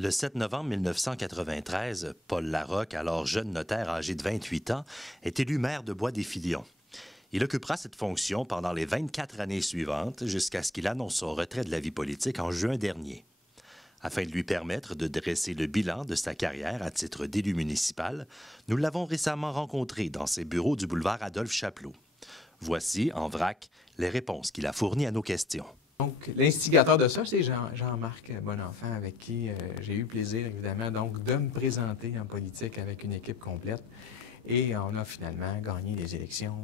Le 7 novembre 1993, Paul Larocque, alors jeune notaire âgé de 28 ans, est élu maire de Bois-des-Filions. Il occupera cette fonction pendant les 24 années suivantes jusqu'à ce qu'il annonce son retrait de la vie politique en juin dernier. Afin de lui permettre de dresser le bilan de sa carrière à titre d'élu municipal, nous l'avons récemment rencontré dans ses bureaux du boulevard Adolphe-Chapleau. Voici, en vrac, les réponses qu'il a fournies à nos questions. Donc, l'instigateur de ça, c'est Jean-Marc Bonenfant, avec qui j'ai eu plaisir, évidemment, donc, de me présenter en politique avec une équipe complète. Et on a finalement gagné les élections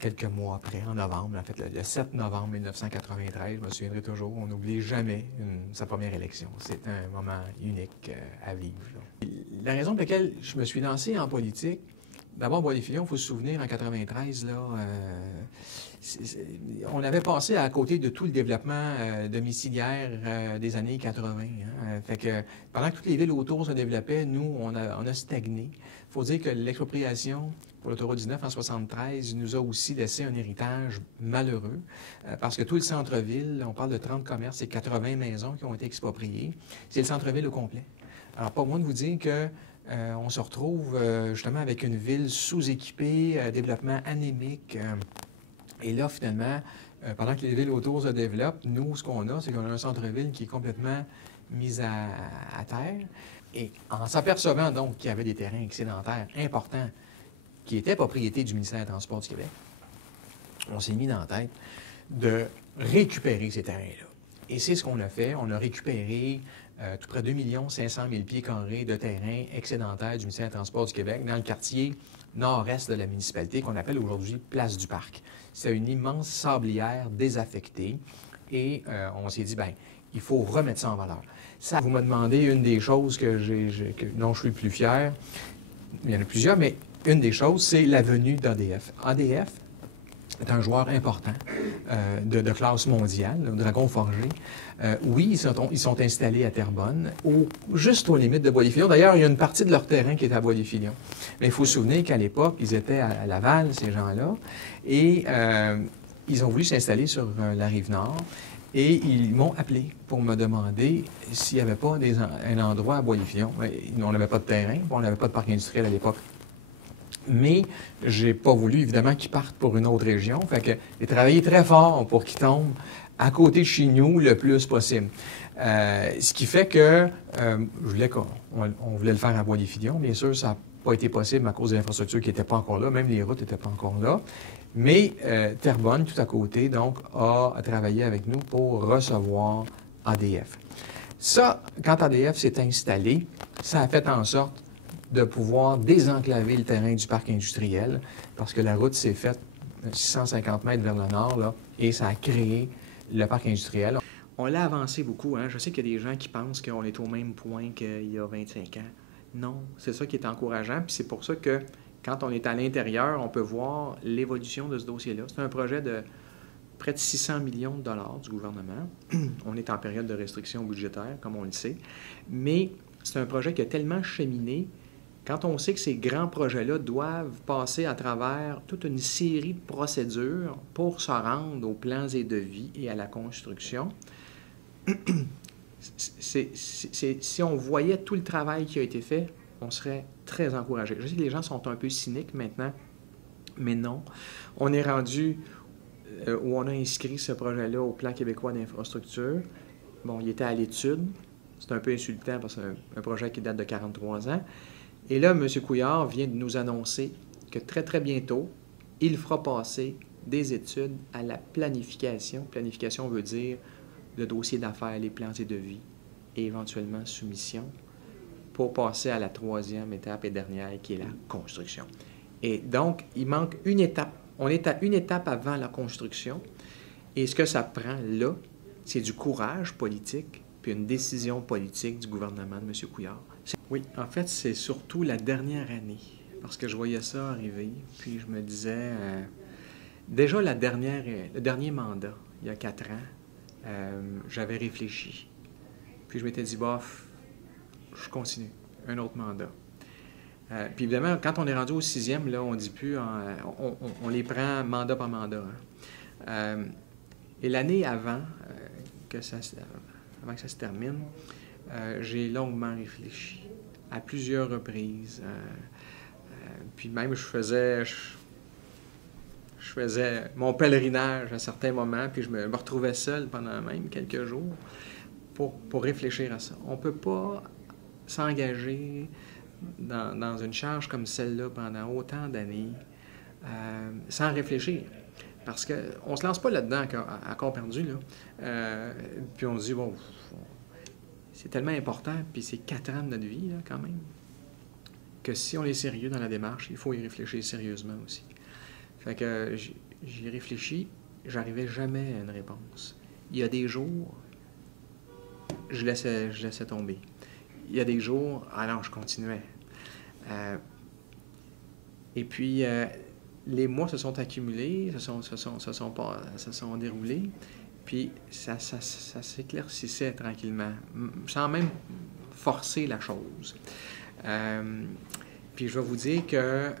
quelques mois après, en novembre, en fait, le 7 novembre 1993. Je me souviendrai toujours, on n'oublie jamais sa première élection. C'est un moment unique à vivre, là. La raison pour laquelle je me suis lancé en politique, d'abord, Bois-des-Filions, il faut se souvenir, en 93, là, on avait passé à côté de tout le développement domiciliaire des années 80. Hein. Fait que pendant que toutes les villes autour se développaient, nous, on a stagné. Il faut dire que l'expropriation pour l'autoroute 19 en 73 nous a aussi laissé un héritage malheureux parce que tout le centre-ville, on parle de 30 commerces et 80 maisons qui ont été expropriées, c'est le centre-ville au complet. Alors, pas moins de vous dire que on se retrouve justement avec une ville sous-équipée, développement anémique. Et là, finalement, pendant que les villes autour se développent, nous, ce qu'on a, c'est qu'on a un centre-ville qui est complètement mis à terre. Et en s'apercevant donc qu'il y avait des terrains excédentaires importants qui étaient propriété du ministère des Transports du Québec, on s'est mis dans la tête de récupérer ces terrains-là. Et c'est ce qu'on a fait. On a récupéré tout près de 2 500 000 pieds carrés de terrain excédentaire du ministère des Transports du Québec dans le quartier nord-est de la municipalité qu'on appelle aujourd'hui Place du Parc. C'est une immense sablière désaffectée et on s'est dit, bien, il faut remettre ça en valeur. Ça, vous me demandez une des choses dont je suis le plus fier. Il y en a plusieurs, mais une des choses, c'est la venue d'ADF. ADF est un joueur important de classe mondiale, le Dragon Forgé. Oui, ils sont installés à Terrebonne, juste aux limites de Bois-des-Filions. D'ailleurs, il y a une partie de leur terrain qui est à Bois-des-Filions. Mais il faut se souvenir qu'à l'époque, ils étaient à Laval, ces gens-là, et ils ont voulu s'installer sur la Rive-Nord. Et ils m'ont appelé pour me demander s'il n'y avait pas un endroit à Bois-des-Filions. On n'avait pas de terrain, on n'avait pas de parc industriel à l'époque. Mais j'ai pas voulu, évidemment, qu'ils partent pour une autre région. Fait que j'ai travaillé très fort pour qu'ils tombent à côté de chez nous le plus possible. Ce qui fait que on voulait le faire à Bois-des-Filions. Bien sûr, ça n'a pas été possible à cause de l'infrastructure qui n'était pas encore là. Même les routes n'étaient pas encore là. Mais Terrebonne, tout à côté, donc, a travaillé avec nous pour recevoir ADF. Ça, quand ADF s'est installé, ça a fait en sorte de pouvoir désenclaver le terrain du parc industriel, parce que la route s'est faite 650 mètres vers le nord, là, et ça a créé le parc industriel. On l'a avancé beaucoup. Hein? Je sais qu'il y a des gens qui pensent qu'on est au même point qu'il y a 25 ans. Non, c'est ça qui est encourageant, puis c'est pour ça que quand on est à l'intérieur, on peut voir l'évolution de ce dossier-là. C'est un projet de près de 600 millions de dollars du gouvernement. On est en période de restriction budgétaire, comme on le sait, mais c'est un projet qui a tellement cheminé. Quand on sait que ces grands projets-là doivent passer à travers toute une série de procédures pour se rendre aux plans et devis et à la construction, si on voyait tout le travail qui a été fait, on serait très encouragé. Je sais que les gens sont un peu cyniques maintenant, mais non. On est rendu où on a inscrit ce projet-là au Plan québécois d'infrastructure. Bon, il était à l'étude. C'est un peu insultant parce que c'est un projet qui date de 43 ans. Et là, M. Couillard vient de nous annoncer que très, très bientôt, il fera passer des études à la planification. Planification veut dire le dossier d'affaires, les plans et devis, et éventuellement soumission, pour passer à la troisième étape et dernière, qui est la construction. Et donc, il manque une étape. On est à une étape avant la construction. Et ce que ça prend là, c'est du courage politique, puis une décision politique du gouvernement de M. Couillard. Oui, en fait, c'est surtout la dernière année, parce que je voyais ça arriver, puis je me disais, déjà le dernier mandat, il y a 4 ans, j'avais réfléchi. Puis je m'étais dit, bof, je continue, un autre mandat. Puis évidemment, quand on est rendu au 6e, là, on ne dit plus, on les prend mandat par mandat. Hein. Et l'année avant, avant que ça se termine, j'ai longuement réfléchi à plusieurs reprises. Puis même, je faisais mon pèlerinage à certains moments, puis je me retrouvais seul pendant même quelques jours pour réfléchir à ça. On ne peut pas s'engager dans une charge comme celle-là pendant autant d'années sans réfléchir. Parce qu'on ne se lance pas là-dedans à corps perdu, là. Puis on se dit, bon, c'est tellement important, puis c'est 4 ans de notre vie, là, quand même, que si on est sérieux dans la démarche, il faut y réfléchir sérieusement aussi. Fait que j'y réfléchis, j'arrivais jamais à une réponse. Il y a des jours, je laissais tomber. Il y a des jours, alors je continuais. Et puis, les mois se sont accumulés, se sont déroulés, puis ça s'éclaircissait tranquillement, sans même forcer la chose. Puis je vais vous dire que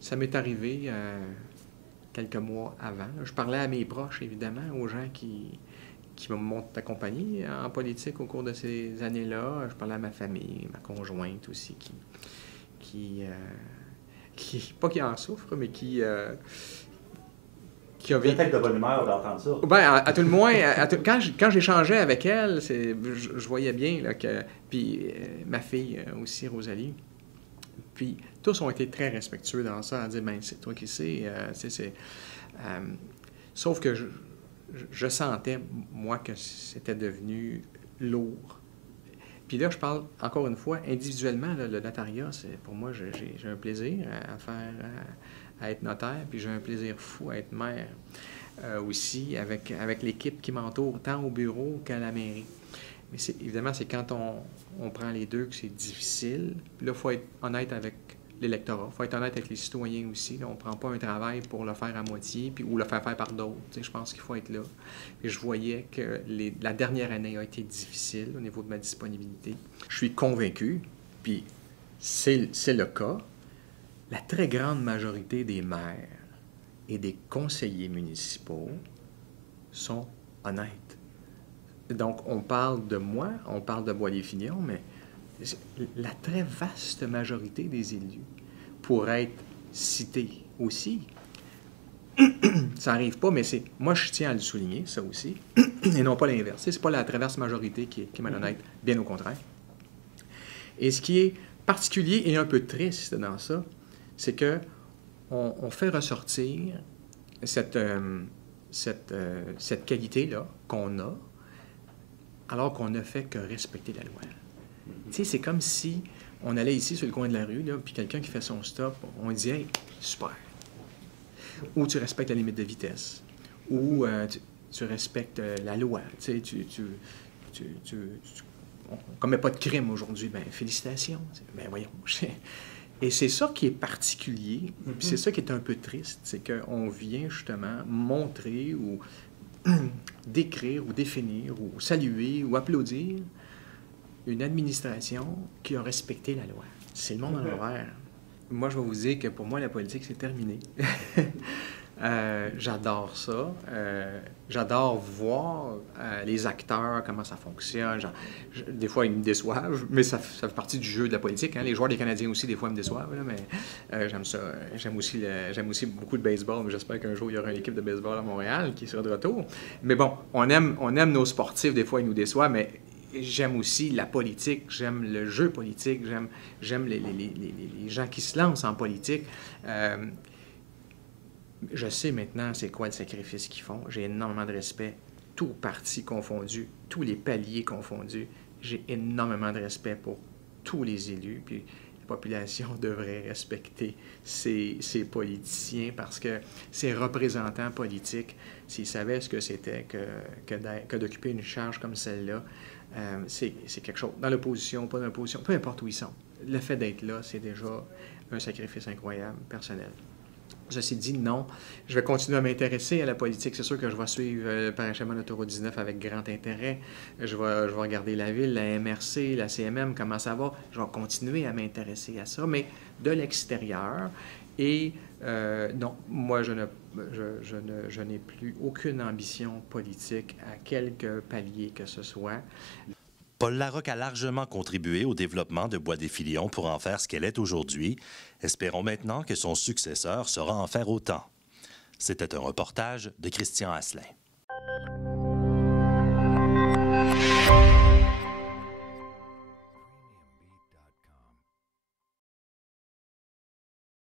ça m'est arrivé quelques mois avant. Je parlais à mes proches, évidemment, aux gens qui m'ont accompagné en politique au cours de ces années-là. Je parlais à ma famille, ma conjointe aussi, pas qui en souffre, mais qui avait... Peut-être de bonne humeur d'entendre ça. Ben, à tout le moins, quand j'échangeais avec elle, je voyais bien là, que... Puis ma fille aussi, Rosalie. Puis tous ont été très respectueux dans ça, à dire, ben c'est toi qui sais. Sauf que je sentais, moi, que c'était devenu lourd. Puis là, je parle, encore une fois, individuellement, là, le notariat, pour moi, j'ai un plaisir à être notaire, puis j'ai un plaisir fou à être maire aussi, avec l'équipe qui m'entoure, tant au bureau qu'à la mairie. Mais évidemment, c'est quand on prend les deux que c'est difficile. Puis là, il faut être honnête avec l'électorat, il faut être honnête avec les citoyens aussi. Là, on ne prend pas un travail pour le faire à moitié ou le faire par d'autres. Je pense qu'il faut être là. Et je voyais que la dernière année a été difficile au niveau de ma disponibilité. Je suis convaincu, puis c'est le cas, la très grande majorité des maires et des conseillers municipaux sont honnêtes. Donc, on parle de moi, on parle de Bois-les-Filions, mais la très vaste majorité des élus pourraient être cités aussi. Ça n'arrive pas, mais moi, je tiens à le souligner, ça aussi, et non pas l'inverse. C'est pas la très vaste majorité qui est malhonnête, bien au contraire. Et ce qui est particulier et un peu triste dans ça, c'est que on fait ressortir cette qualité-là qu'on a, alors qu'on ne fait que respecter la loi. Tu sais, c'est comme si on allait ici sur le coin de la rue, là, puis quelqu'un qui fait son stop, on dit « Hey, super! » Ou tu respectes la limite de vitesse, ou tu respectes la loi. Tu sais, on ne commet pas de crime aujourd'hui. Bien, félicitations. Bien, voyons. Et c'est ça qui est particulier, puis c'est ça qui est un peu triste, c'est qu'on vient justement montrer ou décrire ou définir ou saluer ou applaudir une administration qui a respecté la loi. C'est le monde à l'envers. Moi, je vais vous dire que pour moi, la politique, c'est terminé. J'adore ça. J'adore voir les acteurs, comment ça fonctionne. Des fois, ils me déçoivent, mais ça fait partie du jeu de la politique. Hein. Les joueurs des Canadiens aussi, des fois, me déçoivent. Là, mais j'aime ça. J'aime aussi beaucoup de baseball. J'espère qu'un jour, il y aura une équipe de baseball à Montréal qui sera de retour. Mais bon, on aime nos sportifs. Des fois, ils nous déçoivent, mais j'aime aussi la politique. J'aime le jeu politique. J'aime les gens qui se lancent en politique. Je sais maintenant c'est quoi le sacrifice qu'ils font. J'ai énormément de respect, tous partis confondus, tous les paliers confondus. J'ai énormément de respect pour tous les élus. Puis la population devrait respecter ces politiciens parce que ces représentants politiques, s'ils savaient ce que c'était que d'occuper une charge comme celle-là, c'est quelque chose. Dans l'opposition, pas dans l'opposition, peu importe où ils sont. Le fait d'être là, c'est déjà un sacrifice incroyable, personnel. Ceci dit, non, je vais continuer à m'intéresser à la politique. C'est sûr que je vais suivre le parachèvement de l'autoroute 19 avec grand intérêt. Je vais regarder la ville, la MRC, la CMM, comment ça va. Je vais continuer à m'intéresser à ça, mais de l'extérieur. Et non, moi, je Je n'ai plus aucune ambition politique à quelque palier que ce soit. Paul Larocque a largement contribué au développement de Bois des Filions pour en faire ce qu'elle est aujourd'hui. Espérons maintenant que son successeur saura en faire autant. C'était un reportage de Christian Asselin.